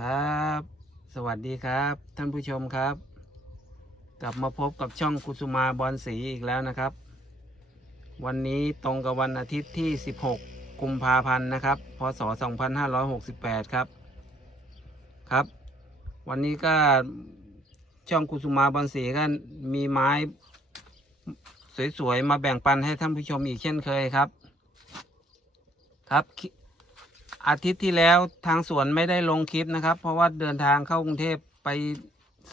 ครับ สวัสดีครับ ท่านผู้ชมครับ กลับมาพบกับช่องกุสุมาบอลสีอีกแล้วนะครับ วันนี้ตรงกับวันอาทิตย์ที่ 16 กุมภาพันธ์นะครับ พศ 2568 ครับ ครับ วันนี้ก็ช่องกุสุมาบอลสีก็มีไม้สวยๆ มาแบ่งปันให้ท่านผู้ชมอีกเช่นเคยครับ ครับ อาทิตย์ที่แล้วทางสวนไม่ได้ลงคลิปนะครับ เพราะว่าเดินทางเข้ากรุงเทพไป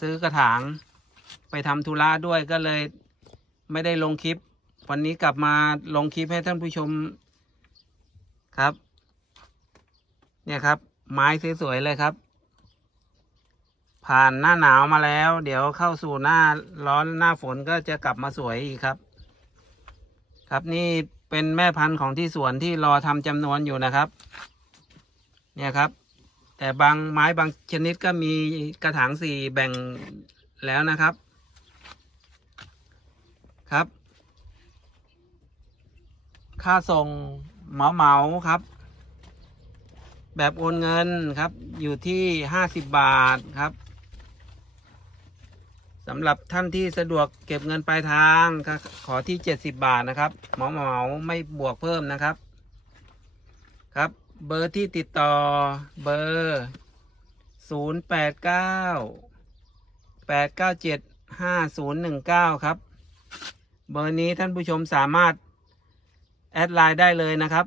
ซื้อกระถาง ไปทำธุระด้วยก็เลยไม่ได้ลงคลิป วันนี้กลับมาลงคลิปให้ท่านผู้ชมครับ เนี่ยครับ ไม้สวยๆเลยครับ ผ่านหน้าหนาวมาแล้ว เดี๋ยวเข้าสู่หน้าร้อนหน้าฝนก็จะกลับมาสวยอีกครับ ครับนี่เป็นแม่พันธุ์ของที่สวนที่รอทำจำนวนอยู่นะครับ เนี่ยครับ แต่บางไม้บางชนิดก็มีกระถางสี่แบ่งแล้วนะครับ ครับ ค่าส่งเหมาเหมาครับ แบบโอนเงินครับ อยู่ที่ห้าสิบบาทครับสำหรับท่านที่สะดวกเก็บเงินปลายทางขอที่เจ็ดสิบบาทนะครับเหมาเหมาไม่บวกเพิ่มนะครับ เบอร์ที่ติดต่อเบอร์ศูนย์แปดเก้าแปดเก้าเจ็ดห้าศูนย์หนึ่งเก้าครับ เบอร์นี้ท่านผู้ชมสามารถ แอดไลน์ได้เลยนะครับ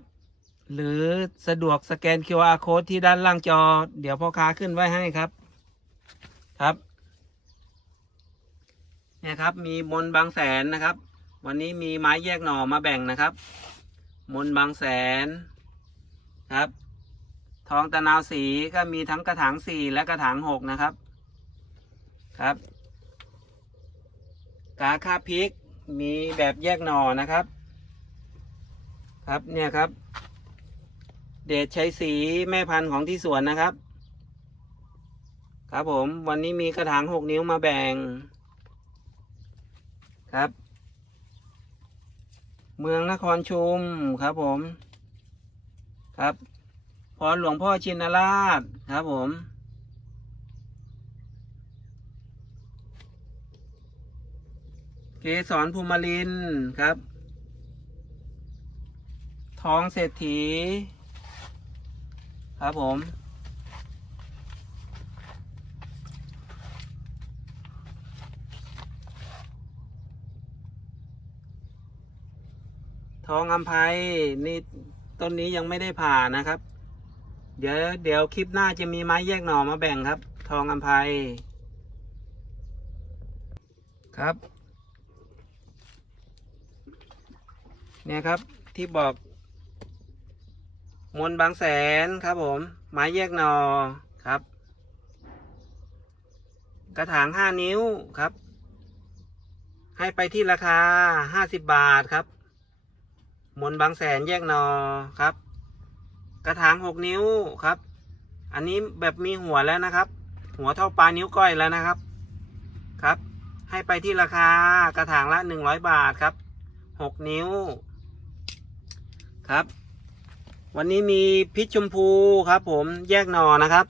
หรือสะดวกสแกน QR code ที่ด้านล่างจอ เดี๋ยวพ่อค้าขึ้นไว้ให้ครับ ครับ เนี่ยครับ มีมนบางแสนนะครับ วันนี้มีไม้แยกหน่อมาแบ่งนะครับ มนบางแสน ครับ ทองตะนาวสีก็มีทั้งกระถางสี่และกระถางหกนะครับครับ กาคาพริกมีแบบแยกหน่อนะครับ ครับเนี่ยครับ เดชใชัยสีแม่พันธุ์ของที่สวนนะครับ ครับผมวันนี้มีกระถางหกนิ้วมาแบ่งครับ เมืองนครชุมครับผม ครับ พรหลวงพ่อชินราชครับผม เกสรภูมิลินครับ ทองเศรษฐี ครับผม ทองอัมภัยนี่ต้นนี้ยังไม่ได้ผ่านะครับ เดี๋ยวเดี๋ยวคลิปหน้าจะมีไม้แยกหน่อมาแบ่งครับ ทองอัมภัยครับ เนี่ยครับที่บอก มนบางแสนครับผม ไม้แยกหนอครับ กระถางห้านิ้วครับ ให้ไปที่ราคาห้าสิบบาทครับ มนบางแสนแยกหนอครับ กระถางหกนิ้วครับ อันนี้แบบมีหัวแล้วนะครับ หัวเท่าปลานิ้วก้อยแล้วนะครับ ครับ ให้ไปที่ราคากระถางละหนึ่งร้อยบาทครับหกนิ้ว ครับ วันนี้มีพิชชมพูครับผมแยกหน่อนะครับ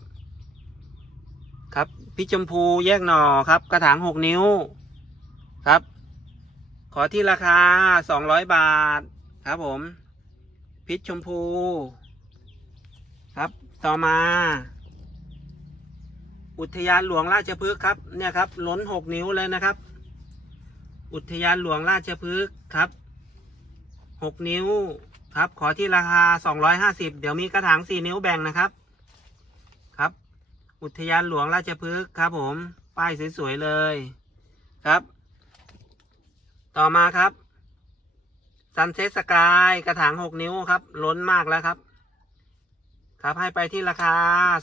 ครับพิชชมพูแยกหน่อครับ กระถางหกนิ้ว ครับ ขอที่ราคาสองร้อยบาทครับผมพิชชมพู ครับ ต่อมา อุทยานหลวงราชพฤกษ์ครับ เนี่ยครับ ล้นหกนิ้วเลยนะครับ อุทยานหลวงราชพฤกษ์ครับหกนิ้วครับ ขอที่ราคาสองร้อยห้าสิบเดี๋ยวมีกระถางสี่นิ้วแบ่งนะครับ ครับ อุทยานหลวงราชพฤกษ์ครับผม ป้ายสวยๆเลยครับ ต่อมาครับซันเซ็ตสกายกระถางหกนิ้วครับ ล้นมากแล้วครับ ครับให้ไปที่ราคา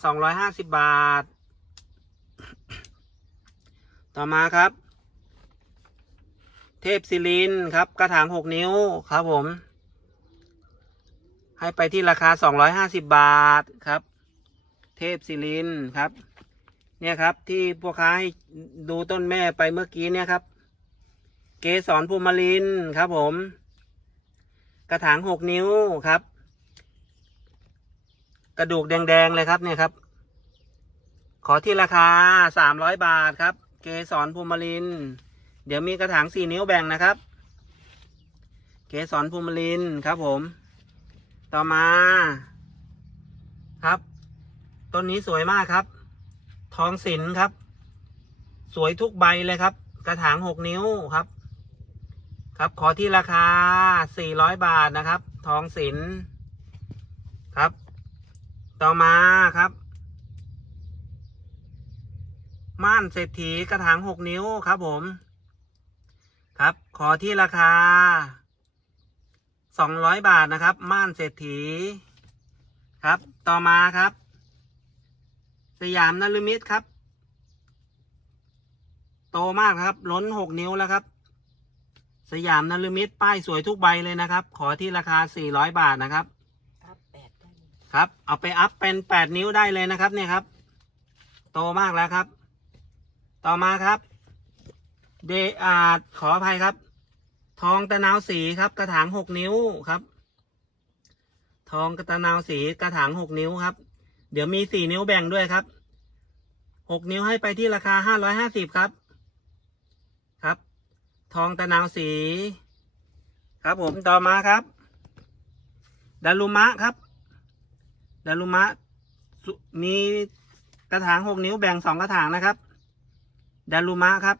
สองร้อยห้าสิบบาท ต่อมาครับ เทพศิลินครับกระถางหกนิ้วครับผม ให้ไปที่ราคาสองร้อยห้าสิบบาทครับ เทพศิลินครับ เนี่ยครับที่พวกค้าให้ดูต้นแม่ไปเมื่อกี้เนี่ยครับ เกสรภูมิลินครับผม กระถางหกนิ้วครับ กระดูกแดงๆเลยครับเนี่ยครับ ขอที่ราคาสามร้อยบาทครับ เกสรภูมิลิน เดี๋ยวมีกระถางสี่นิ้วแบ่งนะครับ เกสรภูมิลินครับผม ต่อมา ครับ ต้นนี้สวยมากครับ ทองสินครับ สวยทุกใบเลยครับ กระถางหกนิ้วครับ ครับขอที่ราคาสี่ร้อยบาทนะครับ ทองสิน ต่อมาครับ ม่านเศรษฐีกระถางหกนิ้วครับผม ครับ ขอที่ราคาสองร้อยบาทนะครับ ม่านเศรษฐี ครับ ต่อมาครับ สยามนลมิตรครับ โตมากครับ ล้นหกนิ้วแล้วครับ สยามนลมิตรป้ายสวยทุกใบเลยนะครับ ขอที่ราคาสี่ร้อยบาทนะครับ อัพแปดได้เลย ครับ เอาไปอัพเป็นแปดนิ้วได้เลยนะครับ เนี่ยครับ โตมากแล้วครับ ต่อมาครับเดอาดขออภัยครับ ทองตะนาวสีครับ กระถางหกนิ้วครับ ทองกระตะนาวสีกระถางหกนิ้วครับ เดี๋ยวมีสี่นิ้วแบ่งด้วยครับหกนิ้วให้ไปที่ราคาห้าร้อยห้าสิบครับ ครับ ทองตะนาวสี ครับผมต่อมาครับดารุมะครับ ดารุมะ มีกระถางหกนิ้วแบ่งสองกระถางนะครับ ดารุมะครับ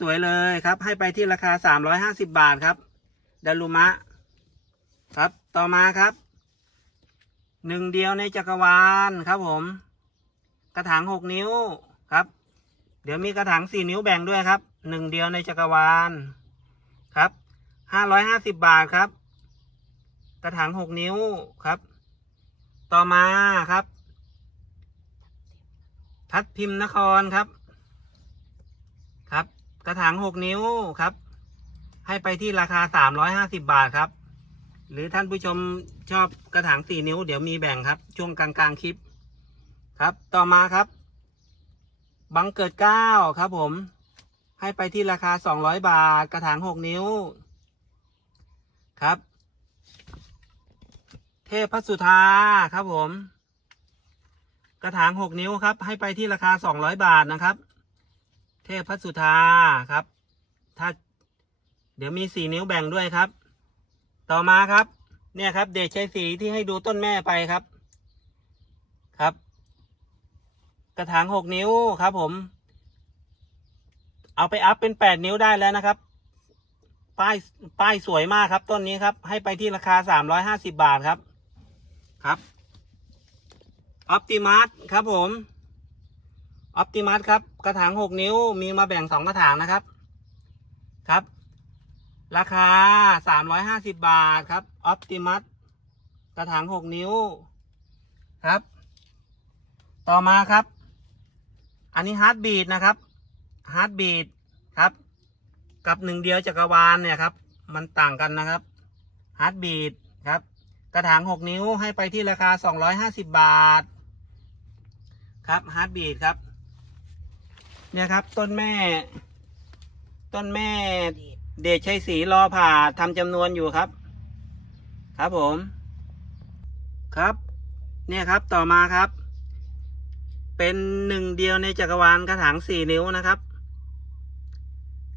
สวยๆเลยครับ ให้ไปที่ราคาสามร้อยห้าสิบบาทครับ ดารุมะ ครับ ต่อมาครับ หนึ่งเดียวในจักรวาลครับผม กระถางหกนิ้วครับ เดี๋ยวมีกระถางสี่นิ้วแบ่งด้วยครับ หนึ่งเดียวในจักรวาลครับห้าร้อยห้าสิบบาทครับ กระถางหกนิ้วครับ ต่อมาครับ ทัดพิมพ์นครครับ ครับ กระถางหกนิ้วครับ ให้ไปที่ราคาสามร้อยห้าสิบบาทครับ หรือท่านผู้ชมชอบกระถางสี่นิ้ว เดี๋ยวมีแบ่งครับ ช่วงกลางกลางๆคลิป ครับ ต่อมาครับ บังเกิดเก้าครับผม ให้ไปที่ราคาสองร้อยบาท กระถางหกนิ้ว ครับ พพสุธาครับผม กระถางหกนิ้วครับ ให้ไปที่ราคาสองร้อยบาทนะครับ เทพพระสุธาครับ ถ้า เดี๋ยวมีสี่นิ้วแบ่งด้วยครับ ต่อมาครับ เนี่ยครับ เดชชัยศรีที่ให้ดูต้นแม่ไปครับ ครับ กระถางหกนิ้วครับ ผม เอาไปอัพเป็นแปดนิ้วได้แล้วนะครับป้าย ป้ายสวยมากครับ ต้นนี้ครับ ให้ไปที่ราคาสามร้อยห้าสิบาทครับ ครับออ t ติมัสครับผมออ t ติมัสครับ กระถางหกนิ้วมีมาแบ่งสองกระถางนะครับ ครับ ราคาสามร้อยห้าสิบบาทครับออ t ติมัสกระถางหกนิ้วครับ ต่อมาครับ อันนี้ฮาร์ดบีดนะครับฮาร์ดบีดครับ กับหนึ่งเดียวจักรวาลเนี่ยครับ มันต่างกันนะครับฮาร์ดบีด กระถางหกนิ้วให้ไปที่ราคาสองร้อยห้าสิบบาท ครับฮาร์ดบีดครับ เนี่ยครับต้นแม่ ต้นแม่ เดชชัยศรีรอผ่าทำจำนวนอยู่ครับ ครับผม ครับ เนี่ยครับต่อมาครับ เป็นหนึ่งเดียวในจักรวาลกระถางสี่นิ้วนะครับ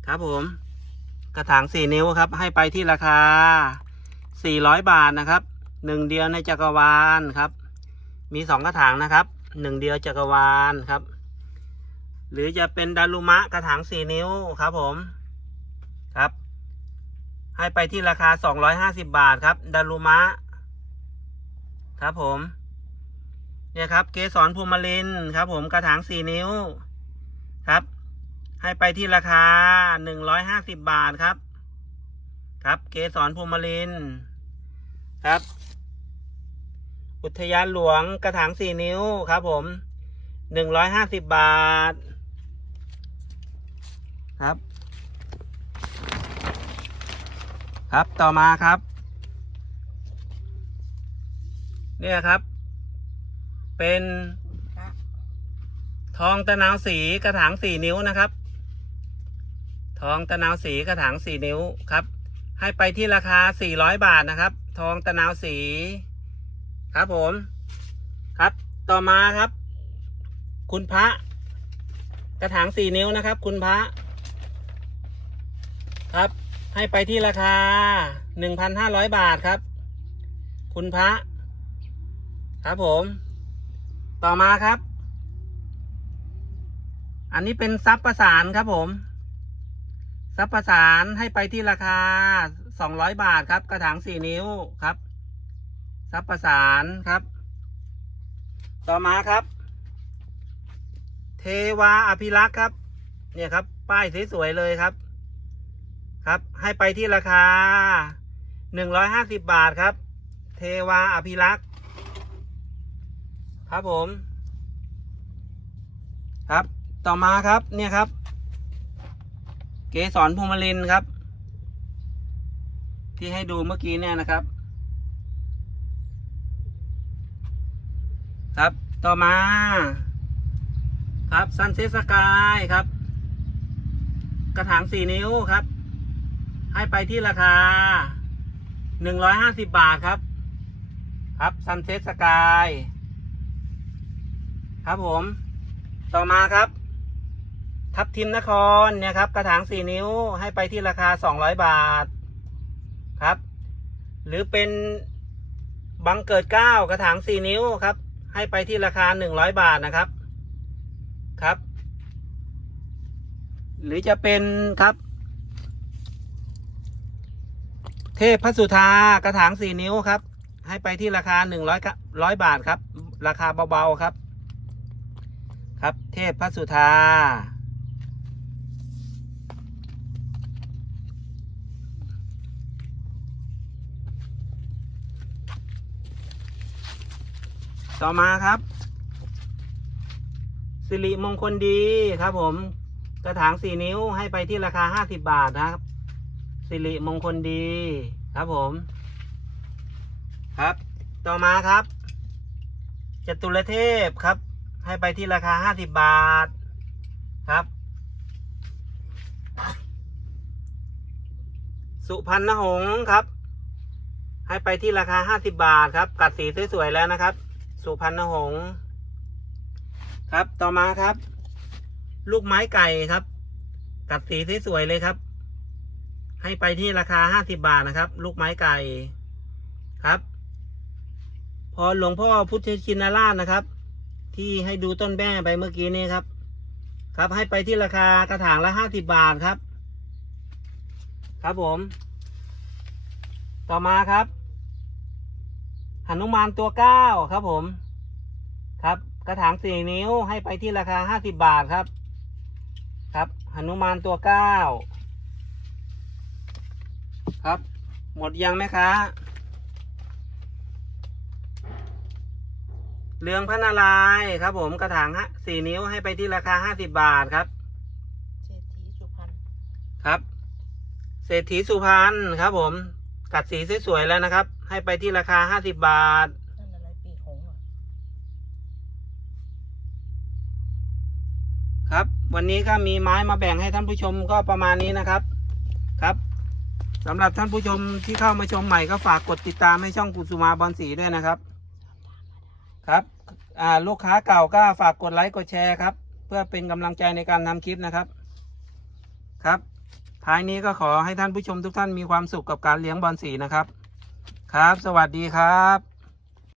ครับผม กระถางสี่นิ้วครับ ให้ไปที่ราคาสี่ร้อยบาทนะครับ หนึ่งเดียวในจักรวาลครับ มีสองกระถางนะครับหนึ่งเดียวจักรวาลครับ หรือจะเป็นดารุมะกระถางสี่นิ้วครับผมครับ ให้ไปที่ราคา250บบาทครับดารุมะ ครับผมเนี่ยครับ เกสรภูมิลินครับ ผมกระถาง4นิ้วครับ ให้ไปที่ราคา150บบาทครับ ครับ เกสรภูมิลินครับ อุทยานหลวงกระถาง4นิ้วครับผม150บบาท ครับ ครับต่อมาครับ เนี่ยครับ เป็นทองตะนาวสีกระถางสี่นิ้วนะครับ ทองตะนาวสีกระถางสี่นิ้วครับ ให้ไปที่ราคาสี่ร้อยบาทนะครับ ทองตะนาวสี ครับผม ครับ ต่อมาครับ คุณพระ กระถางสี่นิ้วนะครับ คุณพระ ครับ ให้ไปที่ราคาหนึ่งพันห้าร้อยบาทครับ คุณพระ ครับผม ต่อมาครับ อันนี้เป็นซับประสานครับผมซับประสานให้ไปที่ราคาสองร้อยบาทครับ กระถางสี่นิ้วครับ ซับประสานครับ ต่อมาครับ เทวาอภิรักษ์ครับ เนี่ยครับ ป้ายสวยๆเลยครับ ครับ ให้ไปที่ราคาหนึ่งร้อยห้าสิบบาทครับ เทวาอภิรักษ์ครับผม ครับ ต่อมาครับ เนี่ยครับ เกสรภูมิลินครับ ที่ให้ดูเมื่อกี้เนี่ยนะครับ ครับ ต่อมา ครับซันเซสกายครับ กระถางสี่นิ้วครับ ให้ไปที่ราคาหนึ่งร้อยห้าสิบบาทครับ ครับซันเซสกายครับผม ต่อมาครับ ทับทิมนครเนี่ยครับ กระถางสี่นิ้วให้ไปที่ราคาสองร้อยบาทครับ หรือเป็นบังเกิดเก้ากระถางสี่นิ้วครับ ให้ไปที่ราคาหนึ่งร้อยบาทนะครับครับ หรือจะเป็นครับ เทพพัสุธากระถางสี่นิ้วครับ ให้ไปที่ราคาหนึ่งร้อยร้อยบาทครับ ราคาเบาๆครับ ครับ เทพพัสุธา ต่อมาครับ สิริมงคลดีครับ ผม กระถางสี่นิ้วให้ไปที่ราคาห้าสิบบาทครับ สิริมงคลดีครับผม ครับ ต่อมาครับจตุรเทพครับ ให้ไปที่ราคาห้าสิบบาทครับ สุพรรณหงส์ครับ ให้ไปที่ราคาห้าสิบบาทครับ กัดสีสวยๆแล้วนะครับ สุพรรณหงส์ครับต่อมาครับ ลูกไม้ไก่ครับกัดสีสวยๆเลยครับ ให้ไปที่ราคาห้าสิบาทนะครับ ลูกไม้ไก่ครับ พอหลวงพ่อพุทธชินราชนะครับ ที่ให้ดูต้นแม่ไปเมื่อกี้นี้ครับ ครับให้ไปที่ราคากระถางละห้าสิบบาทครับ ครับผม ต่อมาครับ หนุมานตัวเก้าครับผม ครับกระถางสี่นิ้วให้ไปที่ราคาห้าสิบาทครับ ครับหนุมานตัวเก้าครับ หมดยังไหมคะเรืองพระนารายณ์ครับ ผมกระถางฮะสี่นิ้วให้ไปที่ราคาห้าสิบบาทครับ เศรษฐีสุพรรณครับ เศรษฐีสุพรรณครับ ผมกัดสีสวยๆแล้วนะครับ ให้ไปที่ราคาห้าสิบบาท นั่นอะไรปีหงส์เหรอครับ วันนี้ก็มีไม้มาแบ่งให้ท่านผู้ชมก็ประมาณนี้นะครับ ครับสำหรับท่านผู้ชมที่เข้ามาชมใหม่ก็ฝากกดติดตามให้ช่องกุสุมาบอลสีด้วยนะครับ ครับอ่าลูกค้าเก่าก็ฝากกดไลค์กดแชร์ครับ เพื่อเป็นกำลังใจในการทำคลิปนะครับ ครับ ท้ายนี้ก็ขอให้ท่านผู้ชมทุกท่านมีความสุขกับการเลี้ยงบอลสีนะครับ ครับ สวัสดีครับ